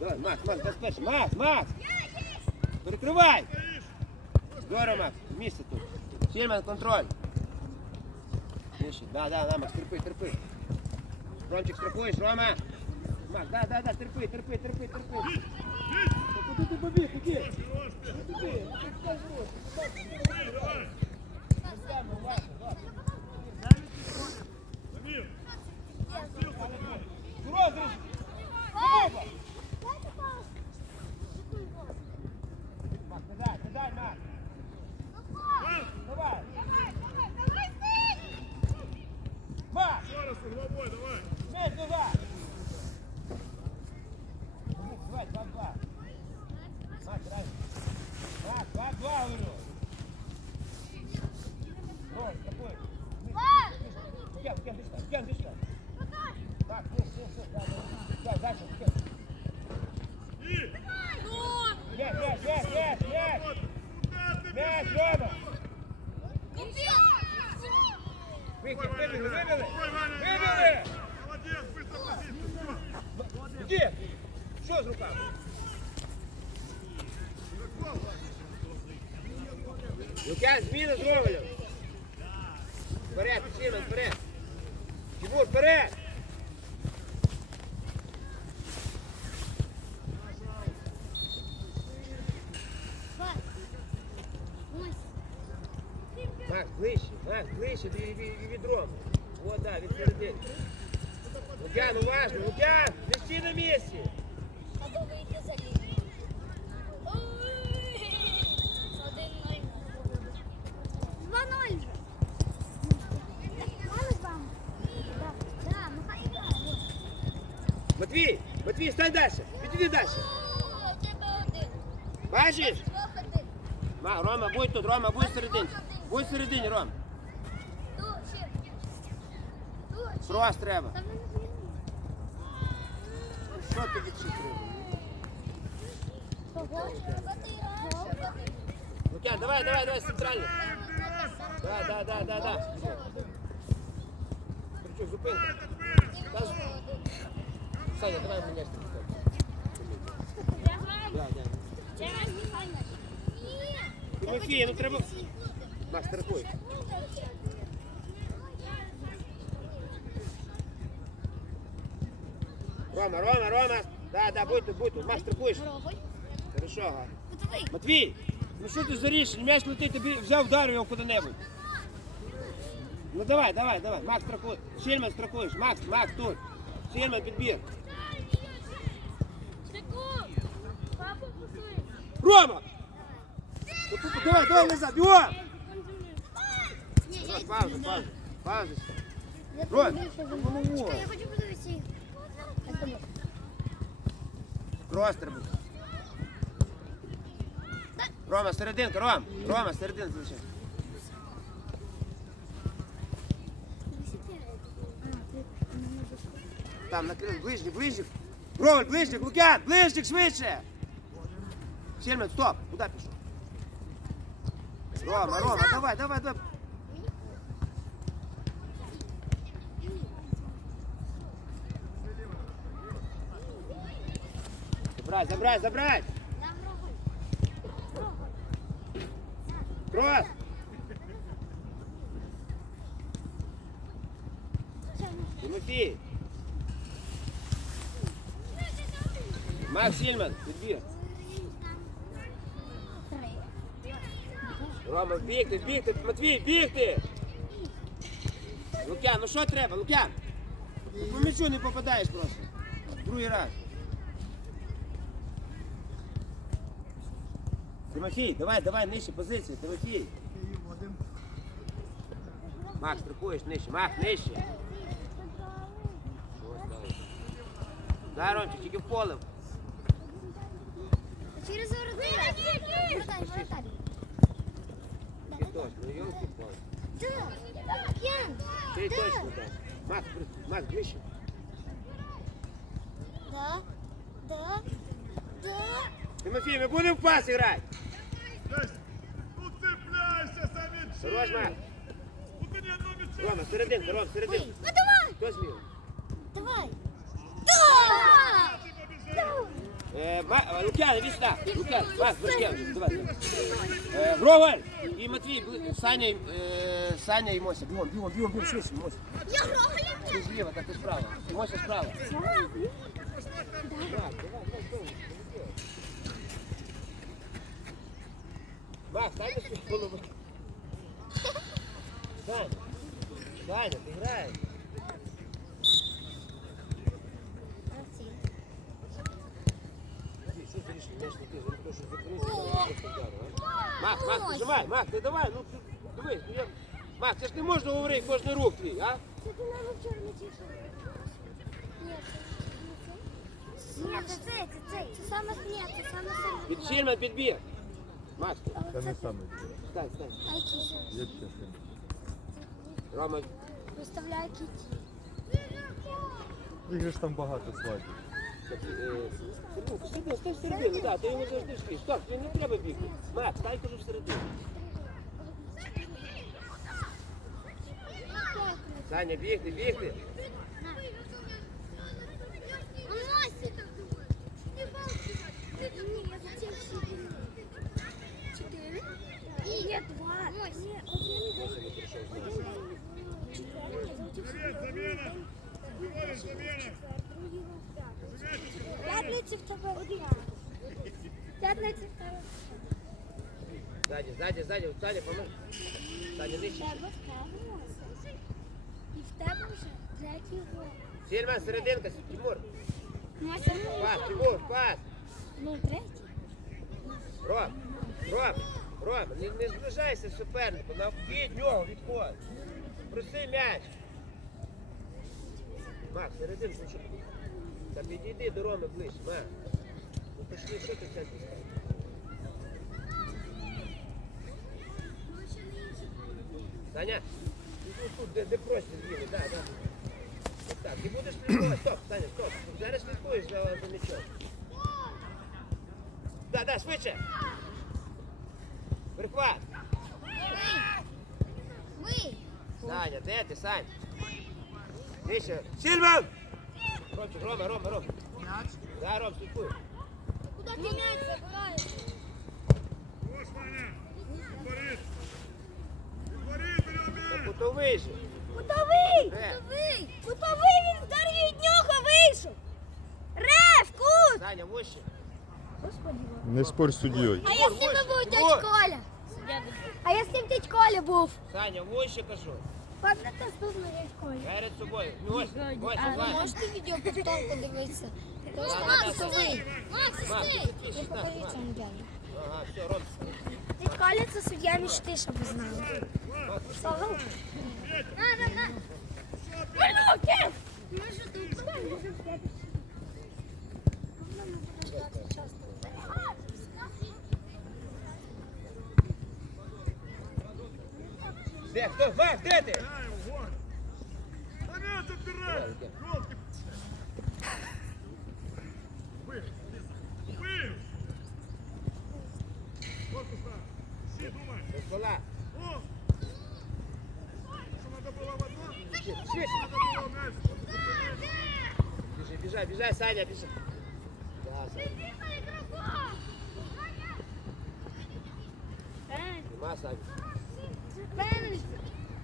Давай, Макс, Макс, безпечно. Макс, Макс! Перекривай! Здорово, Макс, місце тут. Сільман, контроль. Нижче. Да, да, да, Макс, терпи, терпи. Ромчик, страхуєш, Рома. Макс, да, да, да, терпи, терпи, терпи, терпи. Та Куди ти побіг, куди? Куди? Здорово, করে Матвій, Матвій, стань далі, підійди далі. Бачиш? Ма, Рома, будь тут, Рома, будь всередині. Будь всередині, Ром. Крос треба. Що тобі чи треба? Лукян, давай, давай, давай, центрально. Да, да, да, да, да. Кричу, зупинка. Саня, давай мене ж да. Ну треба... Макс, страхуй. Рома, Рома, Рома. Да, да, будь тут, будь тут. Макс, страхуєш. Хорошо, ага. Матвій, ну що ти за рішення? М'яч летить, тобі взяв, вдарив його куди-небудь. Ну давай, давай, давай. Макс страхуй. Шельман страхуєш. Макс, Макс, тут. Шельман підбір. Рома! Давай, давай назад! Давай, Пауза, пауза. Пауза. Ром, ну, Я хочу подивитися. Крос треба. Рома, серединка, Ром. Рома, серединка залишай. Там накрив, ближній, ближній. Роваль, ближній, Лукян, ближній, швидше. Сельман, стоп, куди пішов? Рома, Рома, давай, давай, давай. Забрать, забрать, забрать. Кросс. Тимофій. Макс Сільман, підбір. Рома, бігти, бігти, Матвій, бігти! Лук'ян, ну що треба, Лук'ян? По м'ячу не попадаєш просто. Другий раз. Тимофій, давай, давай, нижче позицію, Тимофій. Макс, страхуєш нижче, Макс, нижче. Да, Ромчик, тільки в поле. Через воротаря. Воротарь, воротарь. Точно, ну йолки палки Да. Ян. Ти точно так. Макс, при- Макс, ближче. Да. Да. Да. Тимофій, ми будемо в пас грати. Уцепляйся за мячи. Хорош, Макс. Мяча. Рома, серединка, Ром, серединка. Ой, ну давай. Хто зміг? Давай. Да. Ты побежал. Е, Ма- Лук'ян, іди сюди. Лук'ян, Макс, Башкев, давай. Е, Броваль і Матвій, бли- Саня, і- е, Саня і Мося. Бігом, бігом, бігом, бігом, швидше, Мося. Я граю. Ти зліва, так ти справа. І Мося справа. Макс, дай свою голову. Саня, Саня, ти граєш. Ти що вирішив, м'яч не ти, зараз прошу зупинитися, зараз просто вдару, а? Макс, Макс, нажимай, Макс, не давай, ну дивись, ну я... Макс, це ж не можна говорити кожний рух твій, а? Це ти нам вчора не тішив. Ні, це цей, це цей. Це саме, ні, це саме сильно. Від Шільман підбіг. Макс, Це не саме. стань, стань. А який же? Рома, Виставляй кіті. Їх же ж там багато свадів. Середину, середину, всередину, так, ти йому завжди встиг. Стоп, тобі не треба бігти. Макс, стай кажу, всередину. Саня, бігти, бігти. Сзади, сзади, сзади, Саня, поможи. Саня, нижче. Тебе в тебе ось. І в тебе вже третій гол. Сільман, серединка, Тимур. Мася, Пас, Тимур, пас. ну третій. Ром, Ром, Ром, не, не зближайся з суперником, навпід нього відходь. Проси м'яч. Макс, серединку, що? Та підійди до Роми ближче, Макс. Ну пішли, що ти в Саня, тут, тут, де, де простір зліва, да, да. Ось так, ти будеш слідкувати, стоп, Саня, стоп. Зараз слідкуєш за, за м'ячом. Да, да, швидше. Перехват. Ми. Саня, де ти, Сань? Нижче. Сільван! Ромчик, Рома, Рома, Рома. Да, Ром, слідкуй. Куди ти м'яч забираєш? Ось Ваня! Відворіт! Відворіт, беремо На м'яч! Кутовий же. Кутовий! Де? Кутовий! Кутовий він вдарив від нього вийшов! Рев, кут! Саня, вище. Не спорь з суддєю. А я з Тимур, ними був дядь Коля. А я з ним дядь Коля був. Саня, вище кажу. Пам'ятаєте, тут на дядь Коля? Перед собою. Ну, Ось, ось, А ось. можете відео повтор подивитися? Макс, Макс, стій! Макс, стій! ти Я покажу цьому дядю. Ага, все, Ром. Дядь Коля це суддя мечти, щоб ви знали. Слава. На, на, на. Вольно, кет! Може тут. Де, хто? Макс, де ти? Я його, вот! Та м'яч відбирай! Йолки! Бив! Бив! Корпуса! Всі думай! До стола. О! Що треба було в одно? Швидше. Треба було м'яч зупинити. Біжи, біжай, біжай, Саня, біжи. Да, Саня. Нема, Саня.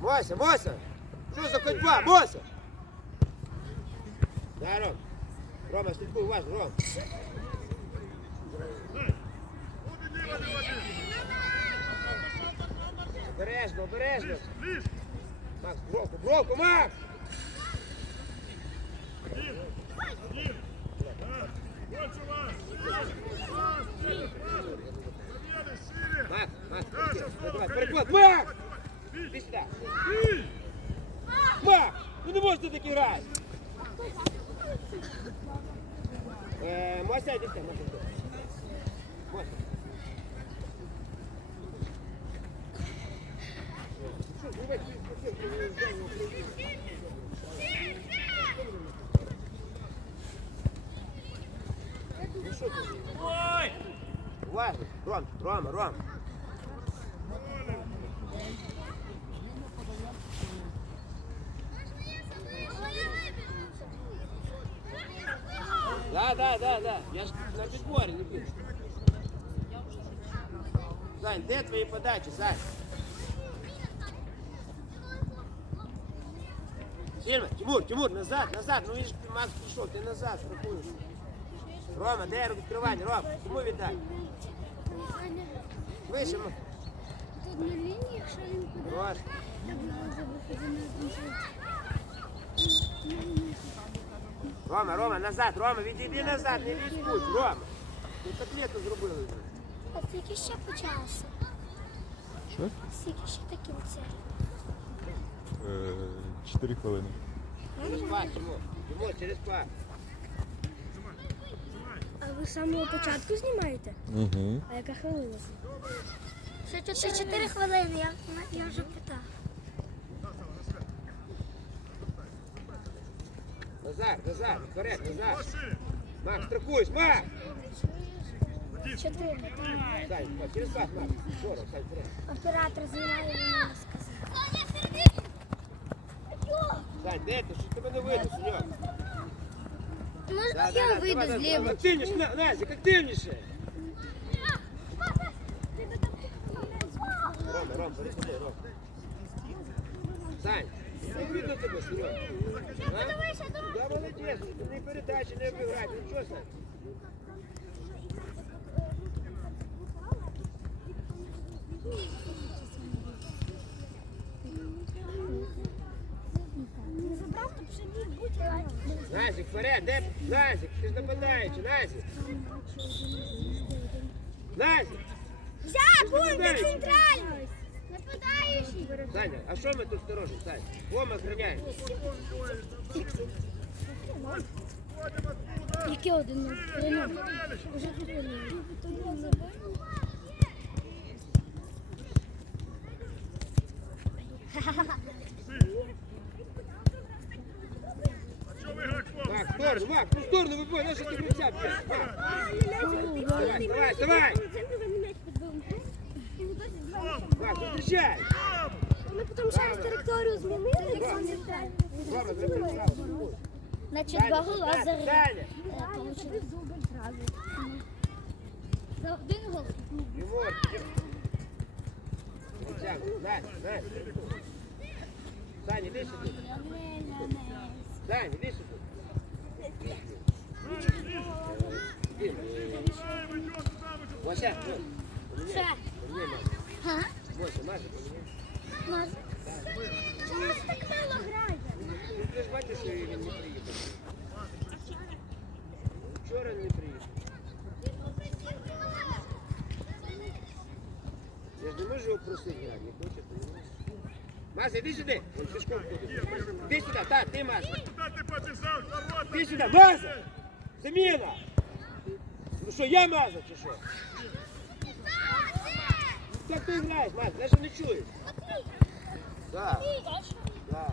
Мося, Мося! Що за ходьба? Мося! Да, Ром. Рома, слідкуй уважно, Ром. Обережно, обережно. Макс, бровку, бровку, Макс! Переход! Макс! Іди сюди. Бій! Макс, ну не можете такі грати. Е, Мося, іди сюди, Мося. йди. Мося. Що, давай, ти, ти, ти, ти, ти. Ну що ти? Ой! Уважно. Ром, Рома, Ром. Да, да, да, да. Я ж на підборі не більше. Сань, де твої подачі, Сань? Сильно, Тимур, Тимур, назад, назад. Ну видиш, ти Макс пішов, ти назад рахуєш. Рома, де відкривання? Ром, кому віддай? Вище, м- Тут на лінії, якщо він куди на Рома, Рома, назад, Рома, відійди назад, не відпусть, Рома. Ти котлету зробили вже. А скільки ще почалося? Що? Скільки ще такі оце? Е, Чотири хвилини. Через пас, Тимур. Тимур, через пас. Ви з самого початку знімаєте? Угу. А яка хвилина? Ще 4 хвилини, я, я вже питав. Назад, назад, вперед, назад. Макс, страхуйся, Макс! Чотири. Сань, Макс, через пас, Макс. Здорово, Сань, вперед. Оператор знімає, мені сказав. Сань, де ти? Що тебе не видно, Саньок? Можна я вийду давай, давай, зліва? Активніше, На- Назик, активніше. Рома, Ром, бери собі, Ром. Сань, не видно тебе, Саньок. А? Да, молодець, не передачі, не обіграти, нічого, Сань. Не забрав, то вже міг бути. Назик, вперед, де? Назик, ти ж нападаючий, Назик. Назик. Я бункер центральний. Нападаючий. Саня, а що ми тут сторожимо, Сань? Кого ми охороняємо? Який один? Три Уже три Що ви грак Мак, в в сторону вибой, наша ти гравця давай, давай, давай. Мак, зустрічай. Ми потім ще територію змінили. Зроби право. Значить, два гола за. Получили зразу. За один гол. Єгор. Саня, іди сюди. Саня, іди сюди. Іди. Вася, ну. Все. Га? Маша? Нас так мало грає. Ну, ти ж бачиш, що він не приїхав. Вчора не приїхав. Я ж не можу його просити грати, не хоче, розумієш? Мася, іди сюди. Він пішком ходить. Іди сюди, так, ти, Маша. Куди ти побіжав? Ворота! Сюди, Маза! Заміна! Ну що, я Маза чи що? Як ти граєш, Маза? Я ж не чую. Так, так.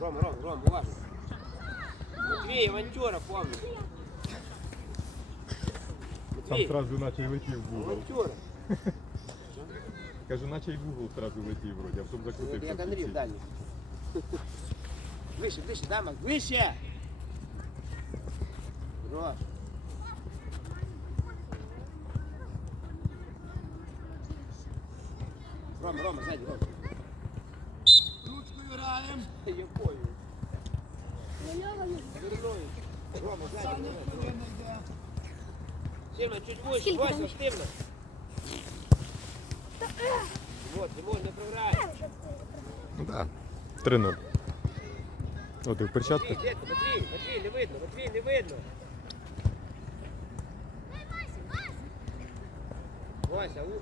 Ром, Ром, Ром, уважно. Матвей, авантюра, помни. Там Матвей, наче й летів в авантюра. Кажу, наче й в угол одразу летів вроді, а потім закрутився. Як в Андрій кінці. в дальній. Вище, вище, да, Макс, вище! Хорош. Рома, Рома, сзади, Рома. Ручкою граємо! Якою? Дурною. Рома, сзади, давай, давай. Сильно, чуть выше, Скільки Вася, там? Вот, Тимур, не програй. Ну так. 3-0. О, ти в перчатках? Матвій, Матвій, не видно, Матвій, не видно. Вася, у.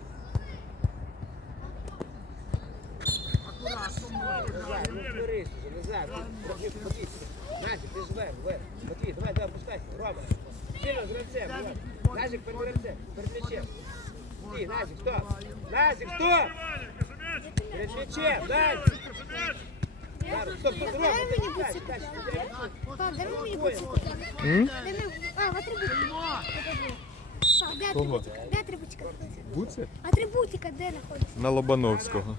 Назад, ну зберись уже, назад. Матвій, Матвій, Назік, ти ж вверх. Матвій, давай, давай, опускайся. Рома. Сильно з гравцем. Назік перед гравцем, перед м'ячем. Стій, Назик, стоп. Назик, стоп. Рома, дальше, дальше, дальше. М? А, в. Де Кого? атрибутика? Де атрибутика? Буце? Атрибутика де знаходиться? На Лобановського.